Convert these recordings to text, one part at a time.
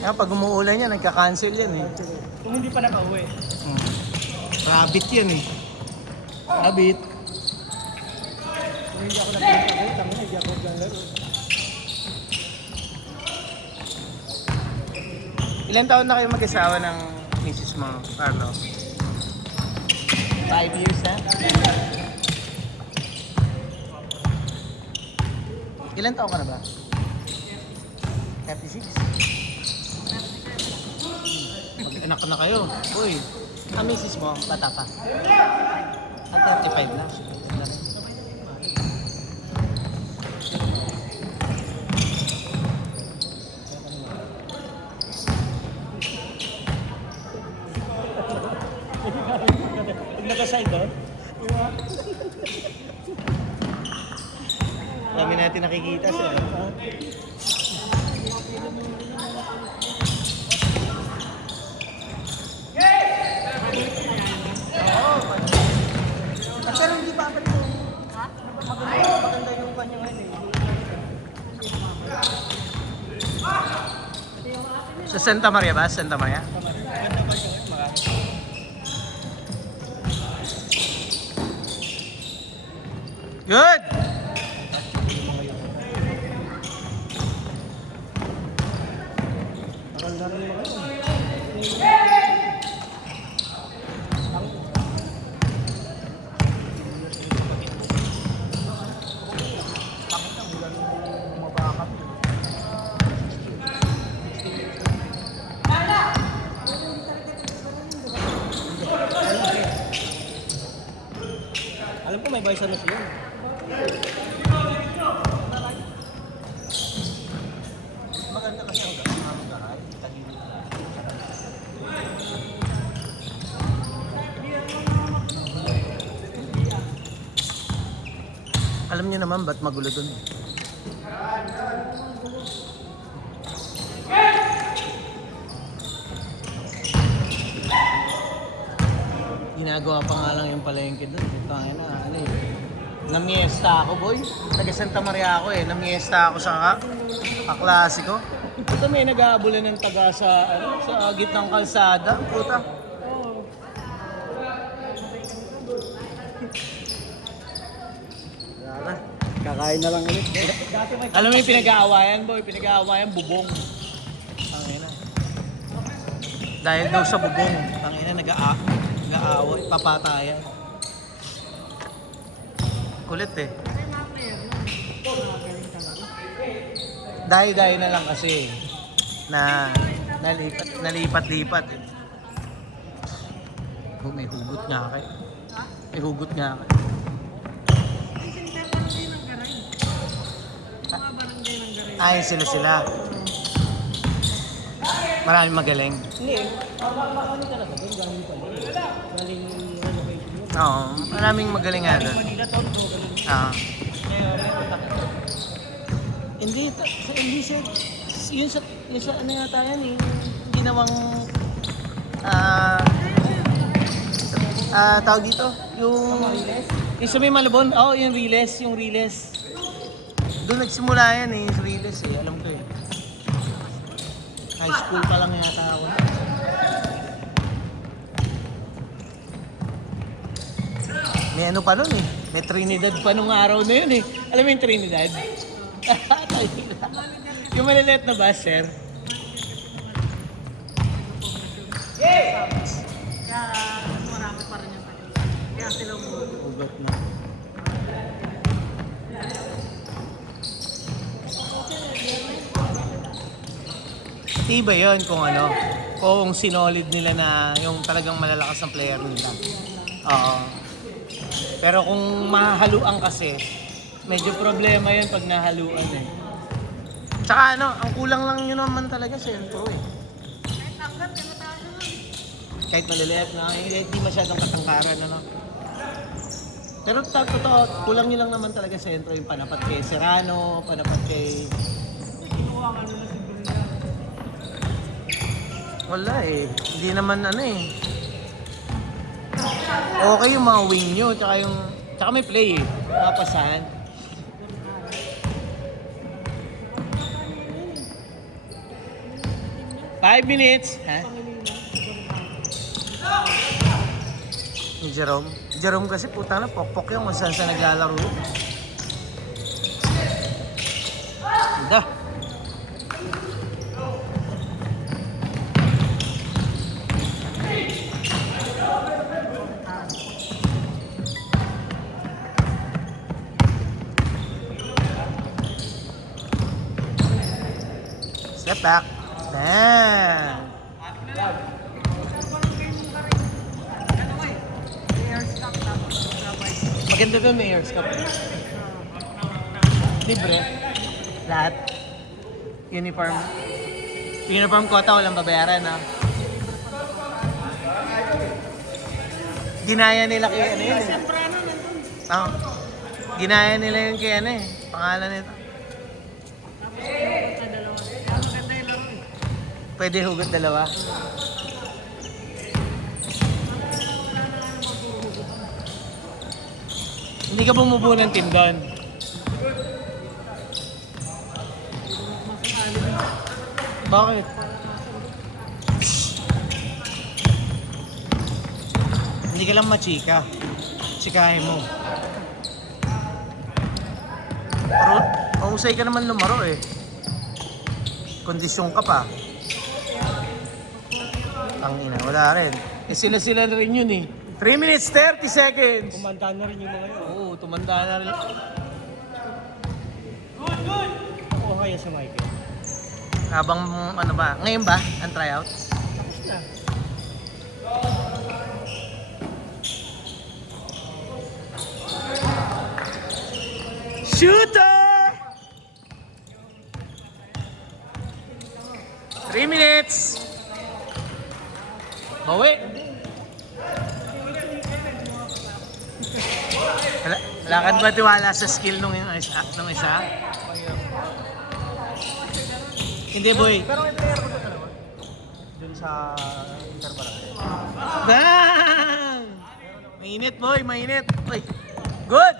Kaya pag umuulan yan, nagka-cancel yan eh. Kung hindi pa nakauwi. Rabbit yan eh. Rabbit. Kung hindi ako nag-uwi, tangin, hindi ako nag-laro. Ilan taon na kayo mag-asawa ng misis mo, Carlo? 5 years na? Ilan taon ka na ba? 36? Mag-anak na kayo. Uy, ang misis mo, bata pa. At 35 na. Pag naka-side doon, Dami natin nakikita siya. Pero hindi pa agad ito. Maganda yung kanyang ano eh. Sa Santa Maria ba? Santa Maria? maganda ba siya? Marami. Good! Maganda rin mga yun. Alam ko may baysa na siya. Maganda kasi ang gahay. Alam niyo naman ba't magulo dun? Ginagawa pa nga lang yung palengke dun. Kaya na, ano eh. Namiesta ako, boy. Taga Santa Maria ako eh. Namiesta ako sa kaklasiko. Puta, may nag-aabulan ng taga sa, sa gitnang kalsada. Puta. Wala. Kakain na lang ulit. Alam mo yung pinag-aawayan, boy? Pinag-aawayan, bubong. Tangina. Dahil daw sa bubong, tangina, nag-aaway, papatayan. Kulit eh. Dahil na lang kasi na nalipat-lipat eh. Oh, may hugot nga kayo. May hugot nga kayo. Ay, sila. Maraming magaling. Hindi. Ano talaga doon? Galing pala. Galing renovation. Oo, maraming magaling nga doon. Manila to, galing. Ah. Hindi siya. Yun sa ano yata yan eh. Ginawang tawag dito, yung sa may Malabon, yung Riles. Doon nagsimula yan eh, yung Riles eh, alam ko eh. High school pa lang yata ako. May ano pa nun eh, may Trinidad pa nung araw na yun eh. Alam mo yung Trinidad? Yung maliliit na bus, sir. Kaya marami pa rin yung kanila. Kaya sila Ugat na. Iba yun kung ano, kung sinolid nila na yung talagang malalakas ng player nila. Oo. Pero kung mahaluan kasi, medyo problema yun pag nahaluan eh. Tsaka ano, ang kulang lang yun naman talaga sentro eh. kahit hanggang tinataas na. Kahit maliliit na, hindi masyadong katangkaran ano. Pero totoo, kulang nyo lang naman talaga sentro yung panapat kay Serrano, panapat kay... Kinuha ka nila si Brilla. Wala eh, hindi naman ano eh. Okay yung mga wing nyo, tsaka may play eh, mga pasahan. 5 minutes. Ha? Ni Jerome. Jerome kasi puta na, pokpok yung kung saan saan naglalaro. Ganda. Step back. Damn. Maganda doon, Mayor's Cup. Libre. Lahat. Uniform. Uniform quota, walang babayaran, ha? Ginaya nila kay ano yun, eh. Oh. Ginaya nila yun kay ano, eh. Pangalan nito. Pwede hugot dalawa. Hindi ka bumubuo ng team doon. Bakit? Hindi ka lang machika. Chikahin mo. Pero, mahusay ka naman lumaro eh. Kondisyon ka pa. Ang ina, wala rin. Eh sila rin yun eh. 3 minutes, 30 seconds. Kumanda na rin yung mga yun. Oo, tumanda na rin. Oo, kaya sa Michael. Habang ano ba? Ngayon ba? Ang tryout? Tapos na. Shooter! 3 minutes. Bawi. Wala ka ba tiwala sa skill nung isa? Hindi, boy. Pero may player ko doon ano? Doon sa Interbarangay. Bang! Mainit, boy. Mainit. Boy. Good!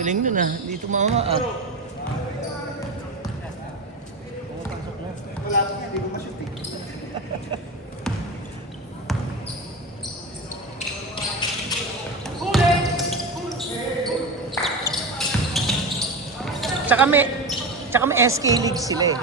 Galing nun ah. Hindi tumama ah. Pumupangsok na. Wala akong hindi ko ma-shoot eh. Tsaka may SK League sila eh.